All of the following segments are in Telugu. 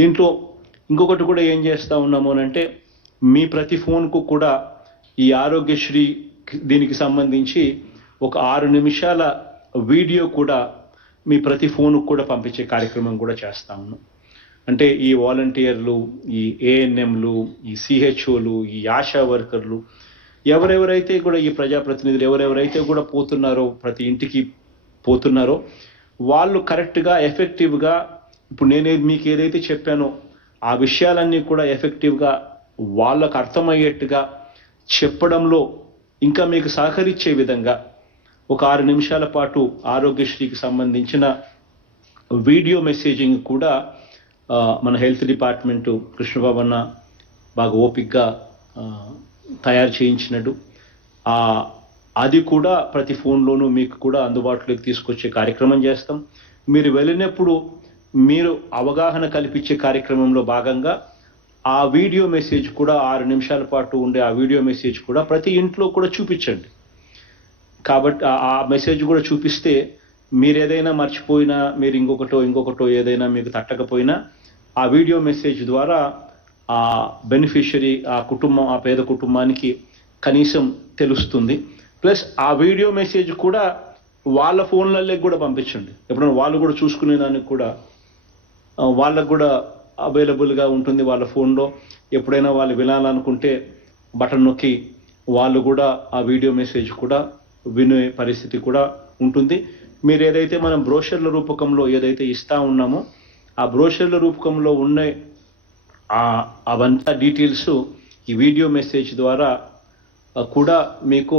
దీంట్లో ఇంకొకటి కూడా ఏం చేస్తూ ఉన్నాము అంటే మీ ప్రతి ఫోన్కు కూడా ఈ ఆరోగ్యశ్రీ దీనికి సంబంధించి ఒక 6 నిమిషాల వీడియో కూడా మీ ప్రతి ఫోన్కు కూడా పంపించే కార్యక్రమం కూడా చేస్తూ ఉన్నాం. అంటే ఈ వాలంటీర్లు, ఈ ఏఎన్ఎంలు, ఈ సిహెచ్ఓలు, ఈ ఆశా వర్కర్లు, ఎవరెవరైతే కూడా ఈ ప్రజాప్రతినిధులు ఎవరెవరైతే కూడా పోతున్నారో, ప్రతి ఇంటికి పోతున్నారో, వాళ్ళు కరెక్ట్గా ఎఫెక్టివ్గా ఇప్పుడు మీకు ఏదైతే చెప్పానో ఆ విషయాలన్నీ కూడా ఎఫెక్టివ్గా వాళ్ళకు అర్థమయ్యేట్టుగా చెప్పడంలో ఇంకా మీకు సహకరించే విధంగా ఒక 6 నిమిషాల పాటు ఆరోగ్యశ్రీకి సంబంధించిన వీడియో మెసేజింగ్ కూడా మన హెల్త్ డిపార్ట్మెంటు కృష్ణబాబు అన్న బాగా ఓపిక్గా తయారు చేయించినట్టు అది కూడా ప్రతి ఫోన్లోనూ మీకు కూడా అందుబాటులోకి తీసుకొచ్చే కార్యక్రమం చేస్తాం. మీరు వెళ్ళినప్పుడు మీరు అవగాహన కల్పించే కార్యక్రమంలో భాగంగా ఆ వీడియో మెసేజ్ కూడా 6 నిమిషాల పాటు ఉండే ఆ వీడియో మెసేజ్ కూడా ప్రతి ఇంట్లో కూడా చూపించండి. కాబట్టి ఆ మెసేజ్ కూడా చూపిస్తే మీరు ఏదైనా మర్చిపోయినా, మీరు ఇంకొకటో ఏదైనా మీకు తట్టకపోయినా ఆ వీడియో మెసేజ్ ద్వారా ఆ బెనిఫిషరీ ఆ పేద కుటుంబానికి కనీసం తెలుస్తుంది. ప్లస్ ఆ వీడియో మెసేజ్ కూడా వాళ్ళ ఫోన్లలో కూడా పంపించండి. ఎప్పుడైనా వాళ్ళు కూడా చూసుకునేదానికి కూడా వాళ్ళకు కూడా అవైలబుల్గా ఉంటుంది. వాళ్ళ ఫోన్లో ఎప్పుడైనా వాళ్ళు వినాలనుకుంటే బటన్ నొక్కి వాళ్ళు కూడా ఆ వీడియో మెసేజ్ కూడా వినే పరిస్థితి కూడా ఉంటుంది. మీరు ఏదైతే మనం బ్రోషర్ల రూపకంలో ఏదైతే ఇస్తా ఉన్నామో ఆ బ్రోషర్ల రూపకంలో ఉన్న అవంతా డీటెయిల్స్ ఈ వీడియో మెసేజ్ ద్వారా కూడా మీకు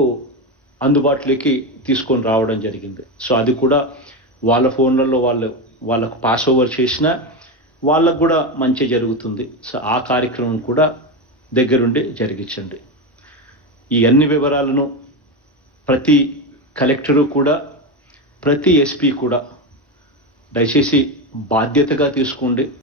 అందుబాటులోకి తీసుకొని రావడం జరిగింది. సో అది కూడా వాళ్ళ ఫోన్లలో వాళ్ళకు పాస్ ఓవర్ చేసినా వాళ్ళకు కూడా మంచి జరుగుతుంది. సో ఆ కార్యక్రమం కూడా దగ్గరుండి జరిగించండి. ఈ అన్ని వివరాలను ప్రతి కలెక్టరు కూడా, ప్రతి ఎస్పీ కూడా దయచేసి బాధ్యతగా తీసుకోండి.